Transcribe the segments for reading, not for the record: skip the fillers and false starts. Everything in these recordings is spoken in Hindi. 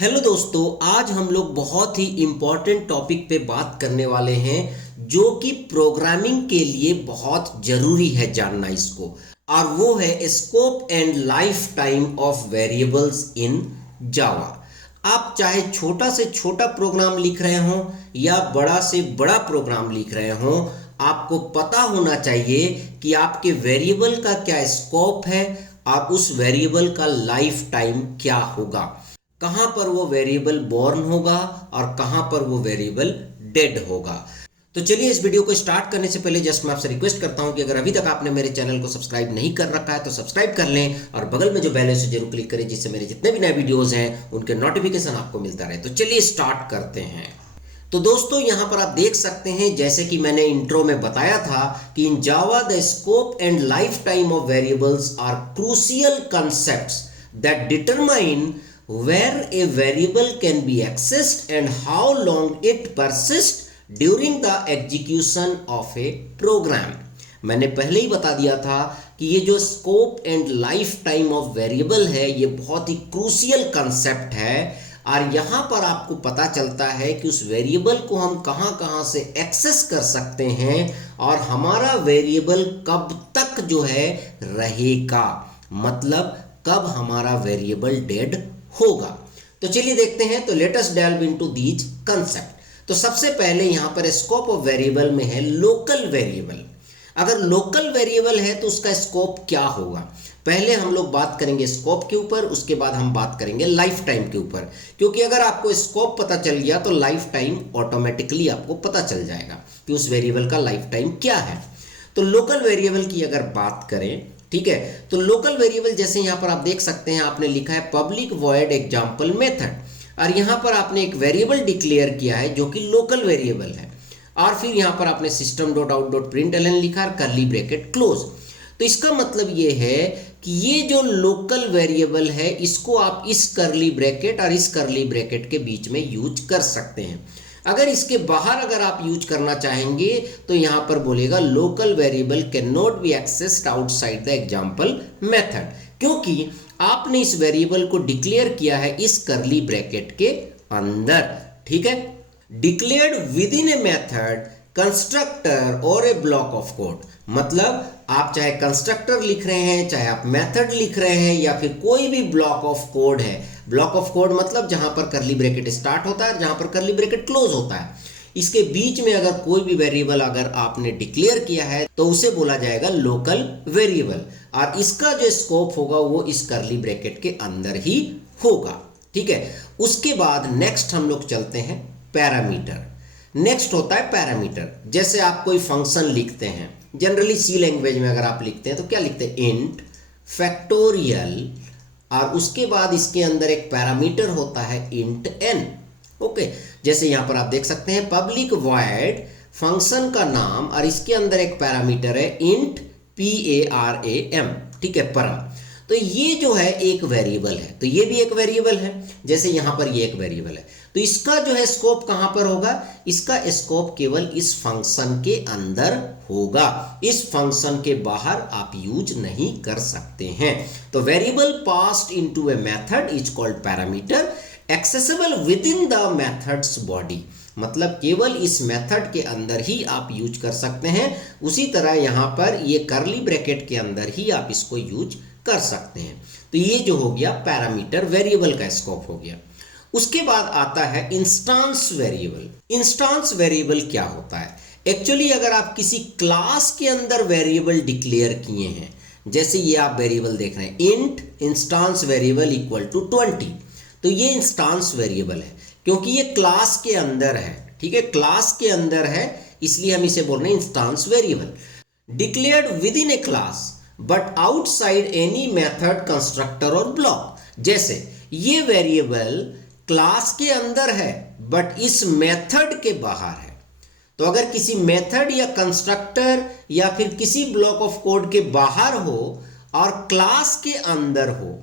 हेलो दोस्तों, आज हम लोग बहुत ही इम्पोर्टेंट टॉपिक पे बात करने वाले हैं जो कि प्रोग्रामिंग के लिए बहुत जरूरी है जानना इसको। और वो है scope and life time of variables in Java. आप चाहे छोटा से छोटा प्रोग्राम लिख रहे हो या बड़ा से बड़ा प्रोग्राम लिख रहे हो, आपको पता होना चाहिए कि आपके वेरिएबल का क्या स्कोप है और उस वेरिएबल का लाइफ टाइम क्या होगा, कहां पर वो वेरिएबल बॉर्न होगा और कहां पर वो वेरिएबल डेड होगा। तो चलिए इस वीडियो को स्टार्ट करने से पहले जस्ट मैं आपसे रिक्वेस्ट करता हूं कि अगर अभी तक आपने मेरे चैनल को सब्सक्राइब नहीं कर रखा है तो सब्सक्राइब कर लें और बगल में जो बेल है उसे जरूर क्लिक करें, जिससे मेरे जितने भी नए वीडियोस हैं उनके नोटिफिकेशन आपको मिलता रहे। तो चलिए स्टार्ट करते हैं। तो दोस्तों यहां पर आप देख सकते हैं, जैसे कि मैंने इंट्रो में बताया था कि in Java the scope and life time of variables are crucial concepts that determine where a variable can be accessed and how long it persists during the execution of a program। मैंने पहले ही बता दिया था कि ये जो scope and life time of variable है ये बहुत ही क्रूशियल कंसेप्ट है और यहाँ पर आपको पता चलता है कि उस वेरिएबल को हम कहाँ से एक्सेस कर सकते हैं और हमारा वेरिएबल कब तक जो है रहेगा, मतलब कब हमारा वेरिएबल डेड होगा। तो चलिए देखते हैं। तो let us delve into these concept. तो सबसे पहले यहां पर स्कोप ऑफ वेरिएबल में है लोकल वेरिएबल। अगर लोकल वेरिएबल है तो उसका स्कोप क्या होगा। पहले हम लोग बात करेंगे स्कोप के ऊपर, उसके बाद हम बात करेंगे लाइफ टाइम के ऊपर, क्योंकि अगर आपको स्कोप पता चल गया तो लाइफ टाइम ऑटोमेटिकली आपको पता चल जाएगा कि उस वेरिएबल का लाइफ टाइम क्या है। तो लोकल वेरिएबल की अगर बात करें, ठीक है, तो लोकल वेरिएबल जैसे यहां पर आप देख सकते हैं, आपने लिखा है पब्लिक वॉइड एग्जांपल मेथड और यहां पर आपने एक वेरिएबल डिक्लेयर किया है जो कि लोकल वेरिएबल है और फिर यहां पर आपने system dot out dot println लिखा और कर्ली ब्रैकेट क्लोज। तो इसका मतलब ये है कि ये जो लोकल वेरिएबल है इसको आप इस कर्ली ब्रैकेट और इस कर्ली ब्रैकेट के बीच में यूज कर सकते हैं। अगर इसके बाहर अगर आप यूज करना चाहेंगे तो यहां पर बोलेगा local variable can not be accessed outside the example method, क्योंकि आपने इस वेरिएबल को डिक्लेयर किया है इस कर्ली ब्रैकेट के अंदर। ठीक है, declared with in a method constructor और ए ब्लॉक ऑफ कोड, मतलब आप चाहे कंस्ट्रक्टर लिख रहे हैं, चाहे आप मेथड लिख रहे हैं या फिर कोई भी ब्लॉक ऑफ कोड है। ब्लॉक ऑफ कोड मतलब जहां पर कर्ली ब्रैकेट स्टार्ट होता है, जहां पर कर्ली ब्रैकेट क्लोज होता है, इसके बीच में अगर कोई भी वेरिएबल अगर आपने डिक्लेयर किया है तो उसे बोला जाएगा लोकल वेरिएबल और इसका जो स्कोप होगा वो इस कर्ली ब्रैकेट के अंदर ही होगा। ठीक है, उसके बाद नेक्स्ट हम लोग चलते हैं पैरामीटर। नेक्स्ट होता है पैरामीटर। जैसे आप कोई फंक्शन लिखते हैं, जनरली सी लैंग्वेज में अगर आप लिखते हैं तो क्या लिखते हैं, इंट फैक्टोरियल और उसके बाद इसके अंदर एक पैरामीटर होता है इंट एन। ओके, जैसे यहां पर आप देख सकते हैं पब्लिक वॉइड फंक्शन का नाम और इसके अंदर एक पैरामीटर है इंट PARAM। ठीक है, परम। तो ये जो है एक वेरिएबल है, तो ये भी एक वेरिएबल है, जैसे यहां पर ये एक वेरिएबल है। तो इसका जो है स्कोप कहां पर होगा, इसका स्कोप केवल इस फंक्शन के अंदर होगा, इस फंक्शन के बाहर आप यूज नहीं कर सकते हैं। तो variable passed into a method is called parameter accessible with in the methods body, मतलब केवल इस मेथड के अंदर ही आप यूज कर सकते हैं। उसी तरह यहां पर ये कर्ली ब्रैकेट के अंदर ही आप इसको यूज कर सकते हैं। तो ये जो हो गया पैरामीटर, वेरिएबल का स्कोप हो गया। उसके बाद आता है इंस्टांस वेरिएबल। इंस्टांस वेरिएबल क्या होता है, एक्चुअली अगर आप किसी क्लास के अंदर वेरिएबल डिक्लेयर किए हैं, जैसे ये आप वेरिएबल देख रहे हैं int instance variable equal to 20, तो ये इंस्टांस वेरिएबल है क्योंकि ये क्लास के अंदर है। ठीक है, क्लास के अंदर है इसलिए हम इसे बोल रहे हैं instance variable. Declared with in A class but outside any method constructor और ब्लॉक, जैसे ये वेरिएबल क्लास के अंदर है बट इस मेथड के बाहर है। तो अगर किसी मेथड या कंस्ट्रक्टर या फिर किसी ब्लॉक ऑफ कोड के बाहर हो और क्लास के अंदर हो,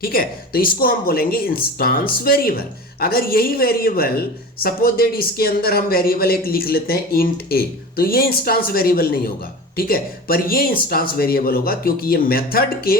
ठीक है, तो इसको हम बोलेंगे इंस्टांस वेरिएबल। अगर यही वेरिएबल सपोज दैट इसके अंदर हम वेरिएबल एक लिख लेते हैं इंट ए, तो ये इंस्टांस वेरिएबल नहीं होगा। ठीक है, पर ये इंस्टांस वेरिएबल होगा क्योंकि ये मेथड के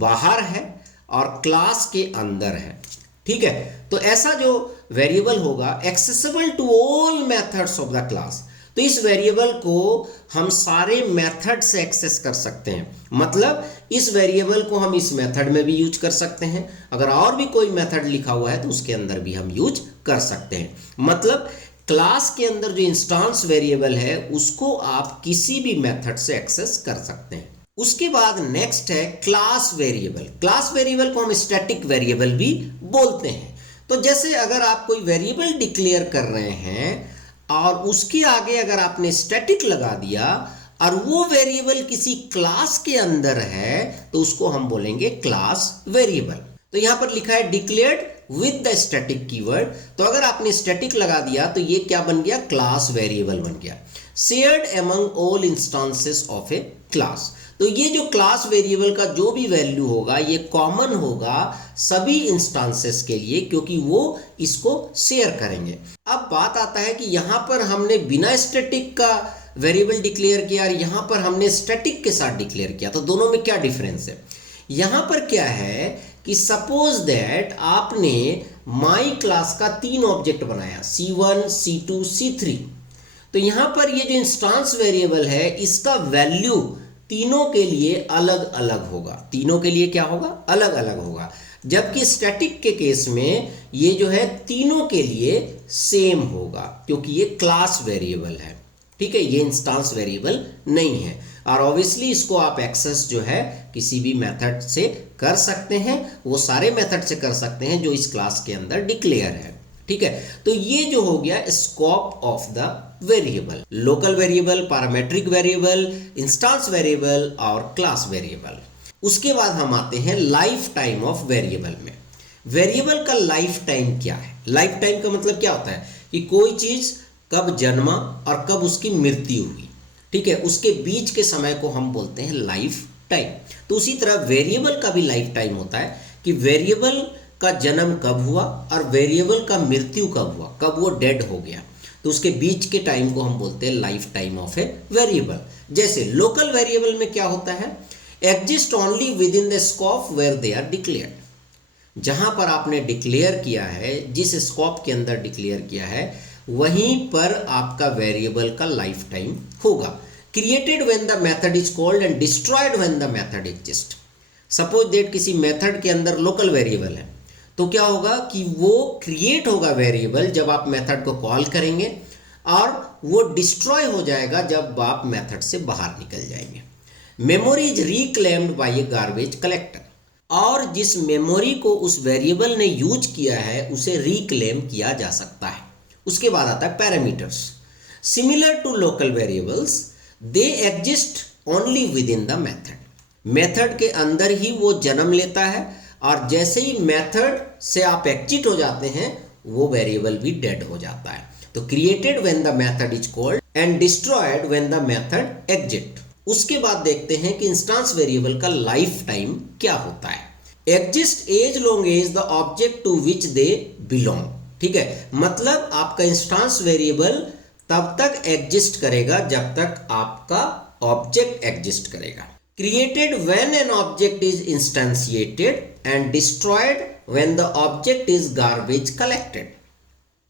बाहर है और क्लास के अंदर है। ठीक है, तो ऐसा जो वेरिएबल होगा accessible to all methods of the class, तो इस वेरिएबल को हम सारे मेथड से एक्सेस कर सकते हैं। मतलब इस वेरिएबल को हम इस मेथड में भी यूज कर सकते हैं, अगर और भी कोई मेथड लिखा हुआ है तो उसके अंदर भी हम यूज कर सकते हैं। मतलब क्लास के अंदर जो इंस्टांस वेरिएबल है उसको आप किसी भी मेथड से एक्सेस कर सकते हैं। उसके बाद नेक्स्ट है क्लास वेरिएबल। क्लास वेरिएबल को हम स्टैटिक वेरिएबल भी बोलते हैं। तो जैसे अगर आप कोई वेरिएबल डिक्लेयर कर रहे हैं और उसके आगे अगर आपने स्टैटिक लगा दिया और वो वेरिएबल किसी क्लास के अंदर है तो उसको हम बोलेंगे क्लास वेरिएबल। तो यहां पर लिखा है declared with the static keyword, तो अगर आपने स्टैटिक लगा दिया तो ये क्या बन गया, क्लास वेरिएबल बन गया। Shared among all instances of A class, तो ये जो क्लास वेरिएबल का जो भी वैल्यू होगा ये कॉमन होगा सभी इंस्टांसेस के लिए, क्योंकि वो इसको शेयर करेंगे। अब बात आता है कि यहां पर हमने बिना स्टैटिक का वेरिएबल डिक्लेयर किया और यहां पर हमने स्टैटिक के साथ डिक्लेयर किया, तो दोनों में क्या डिफरेंस है। यहां पर क्या है कि सपोज दैट आपने माई क्लास का 3 ऑब्जेक्ट बनाया, C1, C2, C3, तो यहां पर ये जो इंस्टांस वेरिएबल है इसका वैल्यू तीनों के लिए अलग अलग होगा। तीनों के लिए क्या होगा, अलग अलग होगा। जबकि स्टैटिक के केस में ये जो है तीनों के लिए सेम होगा, क्योंकि ये क्लास वेरिएबल है। ठीक है, ये इंस्टांस वेरिएबल नहीं है। और ऑब्वियसली इसको आप एक्सेस जो है किसी भी मेथड से कर सकते हैं, वो सारे मेथड से कर सकते हैं जो इस क्लास के अंदर डिक्लेयर है। ठीक है, तो ये जो हो गया scope of the variable, local variable, parametric variable, instance variable और क्लास वेरिएबल। उसके बाद हम आते हैं लाइफ टाइम ऑफ वेरिएबल में। वेरिएबल का लाइफ टाइम क्या है। लाइफ टाइम का मतलब क्या होता है कि कोई चीज कब जन्मा और कब उसकी मृत्यु हुई, ठीक है, उसके बीच के समय को हम बोलते हैं लाइफ टाइम। तो उसी तरह वेरिएबल का भी लाइफ टाइम होता है कि वेरिएबल का जन्म कब हुआ और वेरिएबल का मृत्यु कब हुआ, कब वो डेड हो गया, तो उसके बीच के टाइम को हम बोलते हैं life time of a variable. जैसे लोकल वेरिएबल में क्या होता है, exist only within the scope where they are declared. जहां पर आपने डिक्लेयर किया है, जिस स्कोप के अंदर डिक्लेयर किया है वहीं पर आपका वेरिएबल का लाइफ टाइम होगा। Created when the method is called and destroyed when the method exist. Suppose that किसी मेथड के अंदर लोकल वेरिएबल है, तो क्या होगा कि वो क्रिएट होगा वेरिएबल जब आप मेथड को कॉल करेंगे और वो डिस्ट्रॉय हो जाएगा जब आप मेथड से बाहर निकल जाएंगे। Memory is reclaimed by a garbage collector, और जिस मेमोरी को उस वेरिएबल ने यूज किया है उसे रिक्लेम किया जा सकता है। उसके बाद आता है parameters. Similar to local variables they exist only within the method. Method के अंदर ही वो जन्म लेता है और जैसे ही मेथड से आप एग्जिट हो जाते हैं वो वेरिएबल भी डेड हो जाता है। तो created when the method is called and destroyed when the method exit. उसके बाद देखते हैं कि इंस्टांस वेरिएबल का लाइफ टाइम क्या होता है। Exist as long as the object to which they belong. ठीक है, मतलब आपका इंस्टांस वेरिएबल तब तक एग्जिस्ट करेगा जब तक आपका ऑब्जेक्ट एग्जिस्ट करेगा। Created when an object is instantiated and destroyed when the object is garbage collected.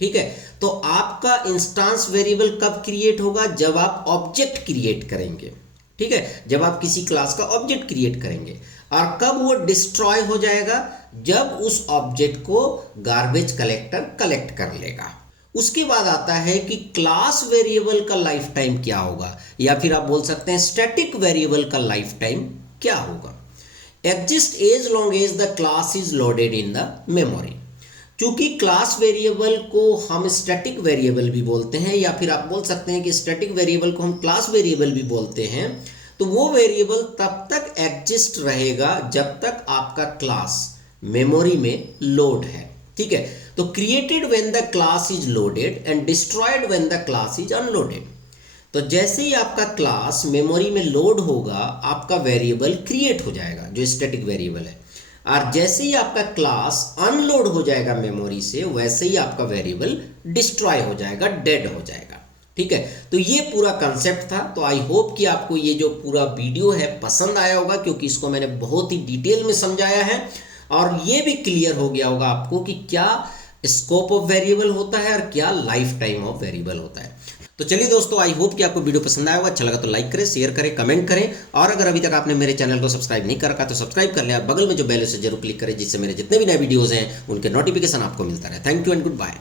ठीक है, तो आपका इंस्टांस वेरिएबल कब क्रिएट होगा, जब आप ऑब्जेक्ट क्रिएट करेंगे। ठीक है, जब आप किसी क्लास का ऑब्जेक्ट क्रिएट करेंगे। और कब वो डिस्ट्रॉय हो जाएगा, जब उस ऑब्जेक्ट को गार्बेज कलेक्टर कलेक्ट कर लेगा। उसके बाद आता है कि क्लास वेरिएबल का लाइफ टाइम क्या होगा, या फिर आप बोल सकते हैं स्टैटिक वेरिएबल का लाइफ टाइम क्या होगा। Exist as long as the class is loaded in the memory. चूंकि क्लास वेरिएबल को हम स्टैटिक वेरिएबल भी बोलते हैं, या फिर आप बोल सकते हैं कि स्टैटिक वेरिएबल को हम क्लास वेरिएबल भी बोलते हैं, तो वो वेरिएबल तब तक एग्जिस्ट रहेगा जब तक आपका क्लास मेमोरी में लोड है। ठीक है, तो created when the class is loaded and destroyed when the class is unloaded. तो जैसे ही आपका क्लास मेमोरी में लोड होगा आपका वेरिएबल क्रिएट हो जाएगा जो स्टैटिक वेरिएबल है, और जैसे ही आपका क्लास अनलोड हो जाएगा मेमोरी से वैसे ही आपका वेरिएबल डिस्ट्रॉय हो जाएगा, डेड हो जाएगा। ठीक है, तो ये पूरा कंसेप्ट था। तो आई होप कि आपको ये जो पूरा वीडियो है पसंद आया होगा, क्योंकि इसको मैंने बहुत ही डिटेल में समझाया है। और ये भी क्लियर हो गया होगा आपको कि क्या स्कोप ऑफ वेरिएबल होता है और क्या लाइफ टाइम ऑफ वेरिएबल होता है। तो चलिए दोस्तों, आई होप कि आपको वीडियो पसंद आया होगा। अच्छा लगा तो लाइक करें, शेयर करें, कमेंट करें, और अगर अभी तक आपने मेरे चैनल को सब्सक्राइब नहीं कर रखा तो सब्सक्राइब कर लें और बगल में जो बेल है उसे जरूर क्लिक करें, जिससे मेरे जितने भी नए वीडियोस हैं उनके नोटिफिकेशन आपको मिलता रहे। Thank you and good bye.